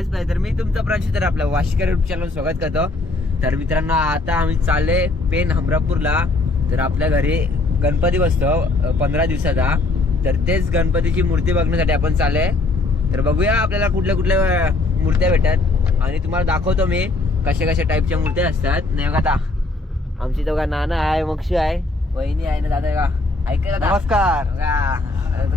करायच पाहिजे. तर मी तुमचा प्रांशू तर आपल्या वाशिकर युट्यूब चॅनल स्वागत करतो. तर मित्रांनो आता आम्ही चालले पेन हमरापूरला. तर आपल्या घरी गणपती बसतो 15 दिवसाचा. तर तेच गणपतीची मूर्ती बघण्यासाठी आपण चालले. तर बघूया आपल्याला कुठल्या कुठल्या मूर्त्या भेटतात आणि तुम्हाला दाखवतो मी कशा कशा टाईपच्या मूर्त्या असतात. नाही बघा आता आमची तो का नाना आहे, मक्षू आहे, वहिनी आहे ना, दादा का ऐकायला नमस्कार.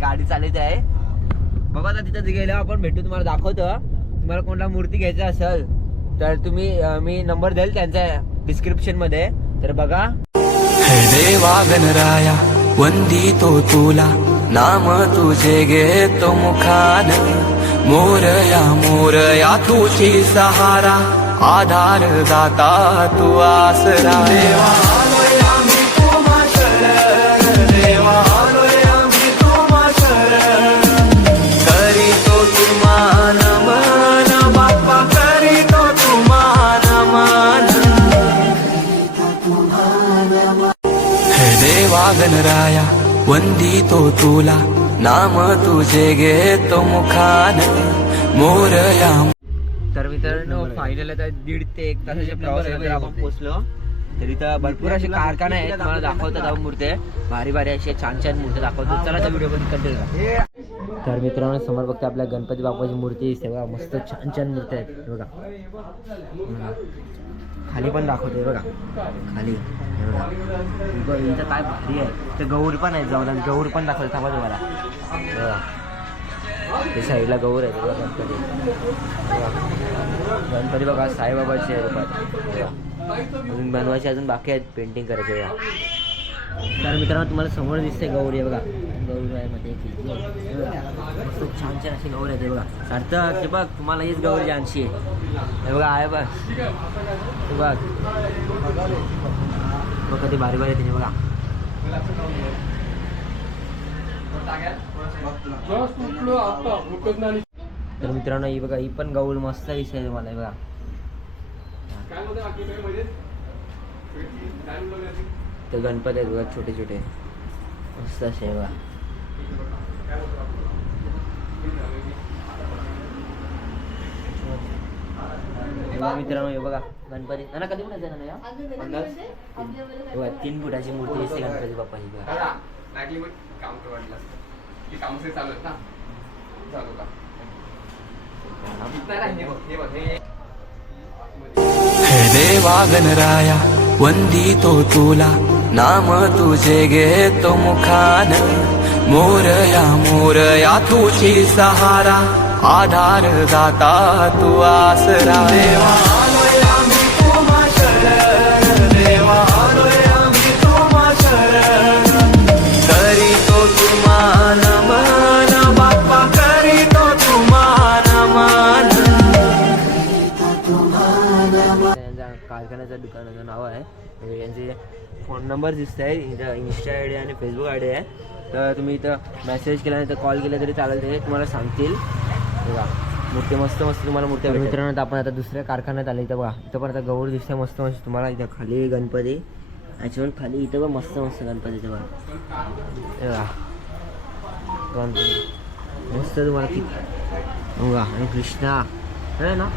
गाडी चालत आहे. बघा आता तिथं गेल्यावर आपण भेटू, तुम्हाला दाखवतो. तुम्हाला कोणता मूर्ती घ्यायचा असेल तर तुम्ही मी नंबर देईल त्यांचा डिस्क्रिप्शन मध्ये. तर बघा. हे देवा गणराया वंदितो तुला, नाम तुझे घेतो मुखान. मोरया मोरया तुझी सहारा, आधार दाता तू आसरा. देवा आलोय आम्ही तुम्हा शरण, देवा आलोय आम्ही तुम्हा शरण. करीतो तुम्हा नमन बाप्पा, करीतो तुम्हा नमन. हे देवा गणराया वंदितो तुला, नाम तुझे घेतो मुखान. मोरया. तर मित्रांनो फायनल आता 1.5 ते 1 तासाच्या प्रवासानंतर आपण पोहोचलो. तर इथं भरपूर असे कारखाने आहेत, तुम्हाला दाखवतात आपण मूर्त्या. भारी भारी असे छान छान मूर्त्या दाखवतो. चला त्या व्हिडिओ मध्ये कंटिन्यू करा. तर मित्रांनो समोर बघता आपल्या गणपती बाप्पाची मूर्ती दिसते बघा. मस्त छान छान मूर्त्या आहेत बघा. खाली पण दाखवते बघा, खाली बघा इथं काय भारी आहे. ते गौर पण आहे, जाऊन गौर पण दाखवते थांबा तुम्हाला बघा. ते साईडला गौर आहे बघा. गणपती बघा साईबाबाचे रूपात. अजून बनवायचे, अजून बाकी आहेत पेंटिंग करायचे बघा. तर मित्रांनो तुम्हाला समोर दिसते गौर आहे बघा. गौर आहे मध्ये खूप छान छान अशी गौर आहे ते बघा. सार्थक ते बघ, तुम्हाला हीच गौर जानशी आहे हे बघा. आहे बघ ते बघ बघ कधी भारी भारी तिने बघा. तर मित्रांनो ही बघा, ही पण गौर मस्त दिसते तुम्हाला बघा. ते गणपती आहेत बघा, छोटे छोटे मस्त असे बघा. मित्रांनो हे बघा गणपती ना कधी पण ना 3 फुटाची मूर्ती दिसते गणपती बाप्पाची बघा. हे देवा गणराया वंदितो तुला, नाम तुझे घेतो मुखान. मोरया मोरया तुझी सहारा, आधार दाता तू आसरा. देवा आलोय आम्ही तुम्हा शरण, देवा आलोय आम्ही तुम्हा शरण. करीतो तुम्हा नमन बाप्पा, करीतो तुम्हा नमन. कारखान्याचं दुकानाचं नाव आहे. यांचे फोन नंबर दिसत आहे, इथं इंस्टा आय डी आणि फेसबुक आय डी आहे. तर तुम्ही इथं मेसेज केला नाही तर कॉल केला तरी चालेल, ते तुम्हाला सांगतील बघा. मूर्ती मस्त मस्त तुम्हाला मूर्त्या. मित्रांनो आपण आता दुसऱ्या कारखान्यात आले. इथं बघा, इथं पण आता गौर दिसते मस्त मस्त तुम्हाला. इथं खाली गणपती याच्यावर खाली इथं पण मस्त मस्त गणपती बघा. बघा गणपती मस्त तुम्हाला किती बघा. आणि कृष्णा आहे ना,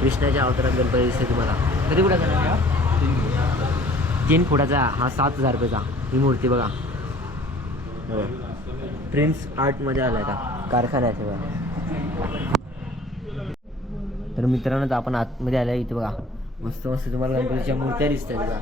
कृष्णाच्या अवतारात गणपती दिसते तुम्हाला. कधी फुटाचा 3 फुटाचा हा 7,000 रुपयाचा ही मूर्ती बघा. प्रिन्स आर्टमध्ये आला आहे कारखान्याचे बघा. तर मित्रांनो आपण आतमध्ये आल्या. इथे बघा मस्त मस्त तुम्हाला गणपतीच्या मूर्त्या दिसतात बघा.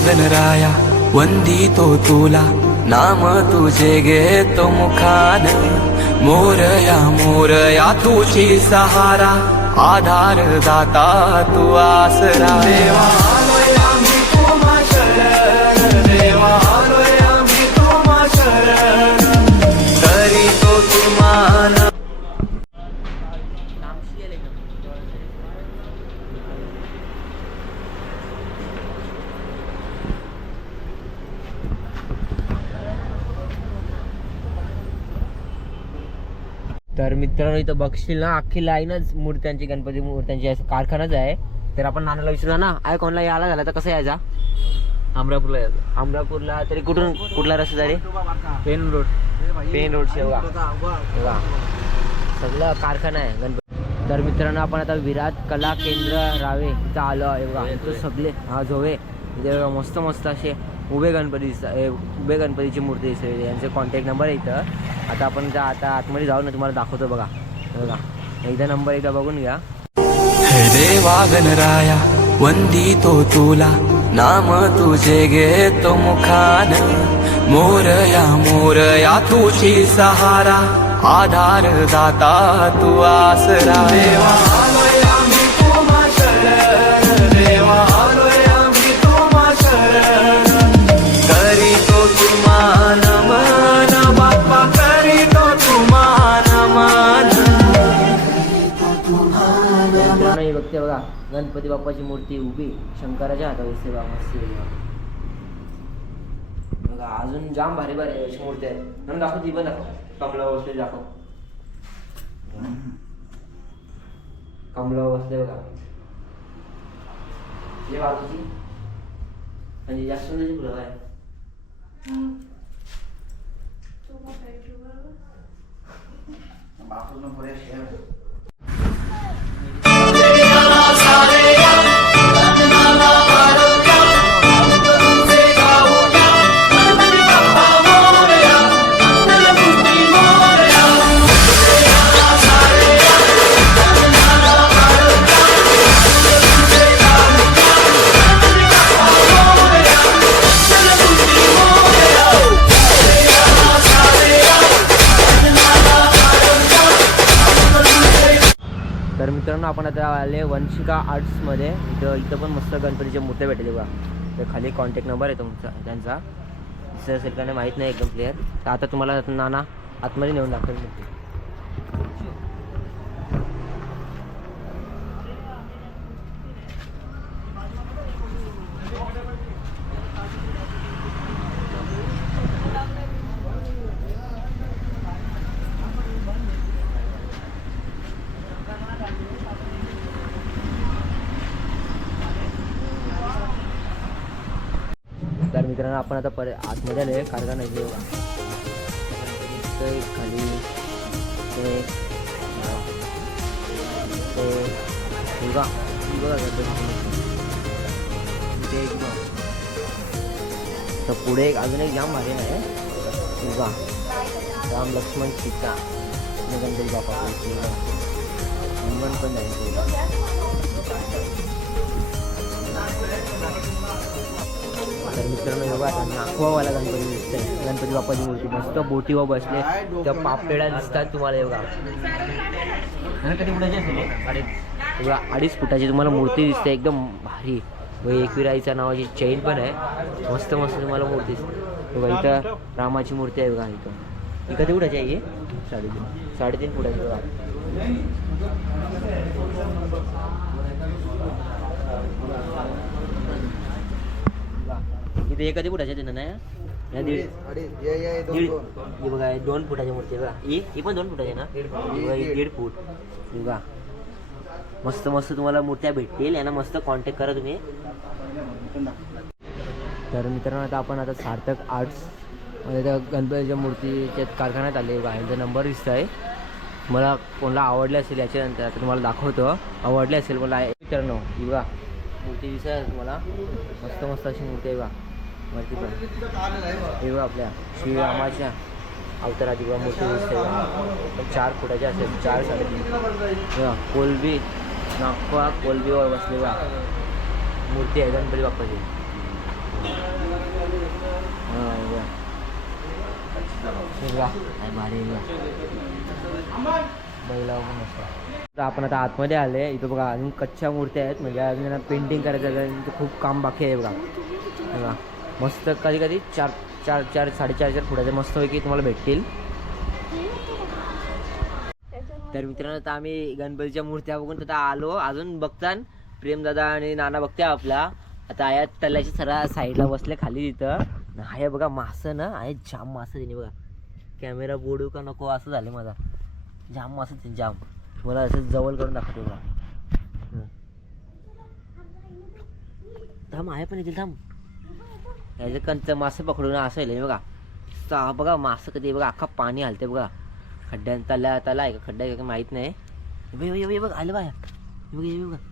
गणराया वंदितो तुला, नाम तुझे घेतो मुखान. मोरया मोरया तुझी सहारा, आधार दाता तू आसरा. देवा आलोय आम्ही तुम्हा शरण, देवा आलोय आम्ही तुम्हा शरण. करीतो तुम्हा तर मित्रांनो इथं बघशील ना अख्खी लाईनच मूर्त्यांची, गणपती मूर्त्यांची असं कारखानाच आहे. तर आपण नानाला विचारू ना, कोणाला यायला झाला तर कसं यायचा? अमरापूरला यायचं. अमरापूरला तरी कुठून, कुठला रस्ता झाले? Pen road. पेन रोड शेवगा सगळं कारखाना आहे गणपती. तर मित्रांनो आपण आता विराट कला केंद्र रावे इथं आलो आहे बघा. इथं सगळे झोवे इथे मस्त मस्त असे उभे गणपती उभे गणपतीची मूर्ती दिसते. यांचे कॉन्टॅक्ट नंबर आहे इथं. आता आपण आता आतमध्ये जाऊ ना, तुम्हाला दाखवतो बघा. एकदा नंबर एकदा बघून घ्या. हे देवा गणराया वंदितो तुला, नाम तुझे घेतो मुखान. मोरया मोरया तुझी सहारा, आधार दाता तू आसरा. देवा आलोय आम्ही तुम्हा शरण, देवा आलोय आम्ही तुम्हा शरण. करीतो तुम्हा नमन बाप्पा, करीतो तुम्हा नमन. नाही बघते बघा गणपती बाप्पाची मूर्ती उभी शंकराच्या हातात असते बघा. मस्त बघा अजून जाम भारी भारी अशी मूर्ती आहे. म्हणून दाखव ती पण दाखव. कमलावर बसले दाखव. कमलावर बसले बघा. हे बाजूची आणि जास्त त्याची फुलं आहे. तर मित्रांनो आपण आता आले वंशिका आर्ट्समध्ये. इथं पण मस्त गणपतीच्या मूर्त्या भेटले बघा. तर खाली कॉन्टॅक्ट नंबर आहे तुमचा त्यांचा. दिसत असेल का नाही माहीत नाही एकदम क्लिअर. तर आता तुम्हाला नाना आतमध्ये नेऊन दाखवेल मूर्ती. तर मित्रांनो आपण आता आतमध्ये आले कारखाना आहे बघा. खाली बघा तर पुढे अजून एक जाम भारी आहे बघा. राम लक्ष्मण सीता गणपती बाप्पा हनुमान पण आहे. तर मित्रांनो बघा नाखवावाला गणपती दिसतंय. गणपती बाप्पाची मूर्ती मस्त बोटीवर बसले. त्या पापेड्या दिसतात तुम्हाला बघा. कधी फुटाची असेल? बघा 2.5 फुटाची तुम्हाला मूर्ती दिसते एकदम भारी. व एकविराईचा नावाची चैन पण आहे. मस्त मस्त तुम्हाला मूर्ती दिसते बघा. इथं रामाची मूर्ती आहे बघा. ही कधी फुटाची आहे? ही 3.5 फुटाची बघा. इथे हे कधी फुटाचे ते ना या दीड बघा. 2 फुटाची मूर्ती आहे बघा. ही पण 2 फुटाची ना. 1.5 फूट बघा. मस्त मस्त तुम्हाला मूर्त्या भेटतील. यांना मस्त कॉन्टॅक्ट करा तुम्ही. तर मित्रांनो आता सार्थक आर्ट्स मध्ये त्या गणपतीच्या मूर्तीच्या कारखान्यात आले बघा. यांचा नंबर दिसत आहे. मला कोणाला आवडले असेल याच्यानंतर आता तुम्हाला दाखवतो. आवडले असेल मला मित्रांनो ही बघा मूर्ती दिसत आहे तुम्हाला. मस्त मस्त अशी मूर्ती आहे बघा. वरती पण हे बघा आपल्या श्रीरामाच्या अवताराची बघा मूर्ती दिसते बघा. 4 फुटाची असेल. 4 3.5 बघा. कोलबी नागपा कोलबीवर बसले बघा मूर्ती आहे गणपती बाप्पाची. भारी बैला पण मस्त. तर आपण आता आतमध्ये आले. इथं बघा अजून कच्च्या मूर्त्या आहेत. म्हणजे अजून त्यांना पेंटिंग करायचं आहे. खूप काम बाकी आहे बघा. बघा मस्त कधी कधी 4 4.5 फुटाचे मस्तपैकी तुम्हाला भेटतील. तर मित्रांनो आता आम्ही गणपतीच्या मूर्त्या बघून आता आलो. अजून बघता प्रेमदादा आणि नाना बघते आपला. आता आया तलाच्या सरा साईडला बसले खाली. तिथं आहे बघा मासं ना आहे. जाम मासं तिने बघा. कॅमेरा बोडू का नको असं झालं माझा. जाम मासे आहेत, जाम. मला असं जवळ करून दाखवतो बघा. थांब आहे पण येतील थांब. याचं कंच मासे पकडून असं आहे बघा. बघा मासं कधी बघा अख्खा पाणी हलते बघा. खड्ड्यात तला आहे का खड्डा आहे का माहीत नाही. हे बघ आलं बघा.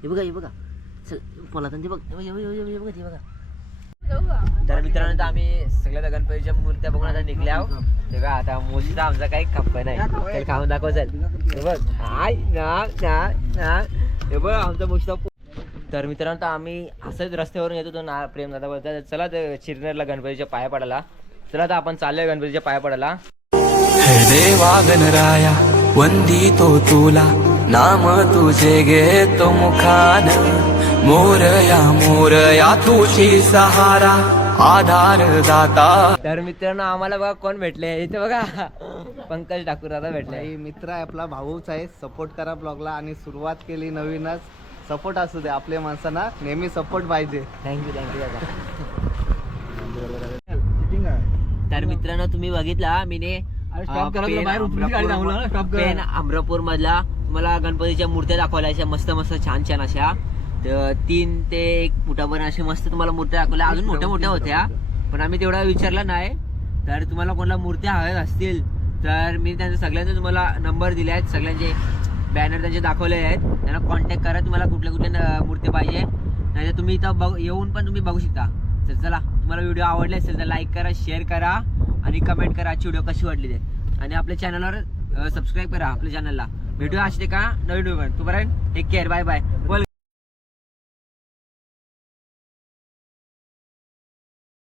हे बघा चल बोला ते बघ ते बघा. तर मित्रांनो आम्ही सगळ्या गणपतीच्या मूर्त्या बघून आता निघल्या आहोत. तेव्हा आता मोठीचा आमचा काही खप्पा नाही. चल खाऊन दाखव चल. हे बघ हे बघ आमचा मोठा. तर मित्रांनो आम्ही असंच रस्त्यावरून येतो तो ना प्रेमदादा बोलतात चला ते चिरनेरला गणपतीच्या पाया पडायला. चला आता आपण चाललोय गणपतीच्या पाया पडायला. हे देवा गणराया वंदितो तुला नाम तुझे घेतो मुखान मोरया तुझी सहारा आधार दाता. तर मित्रांनो आम्हाला बघा कोण भेटले इथे बघा पंकज ठाकूर दादा भेटले. मित्र आहे आपला भाऊच आहे. सपोर्ट करा ब्लॉगला आणि सुरुवात केली नवीनच. सपोर्ट असू दे आपल्या माणसांना नेहमी सपोर्ट पाहिजे. थँक्यू दादा. तर मित्रांनो तुम्ही बघितला मीने पेन अमरापूर मधला तुम्हाला गणपतीच्या मूर्त्या दाखवल्या अशा मस्त छान अशा. तर 3 ते 1 फुटापर्यंत अशा मस्त तुम्हाला मूर्त्या दाखवल्या. अजून मोठ्या होत्या पण आम्ही तेवढा विचारला नाही. तर तुम्हाला कोणाला मूर्त्या हव्या असतील तर मी त्यांचा सगळ्यांचे तुम्हाला नंबर दिले आहेत. सगळ्यांचे बॅनर त्यांचे दाखवले आहेत. त्यांना कॉन्टॅक्ट करा तुम्हाला कुठल्या मूर्ती पाहिजे. नाही तुम्ही इथं येऊन पण तुम्ही बघू शकता. तर चला तुम्हाला व्हिडिओ आवडले असेल तर लाईक करा शेअर करा आणि कमेंट करा आजची व्हिडिओ कशी वाटली ते. आणि आपल्या चॅनलवर सबस्क्राईब करा आपल्या चॅनलला. भेटूया असे का नवीन व्हिडिओ. तोपर्यंत टेक केअर बाय बाय.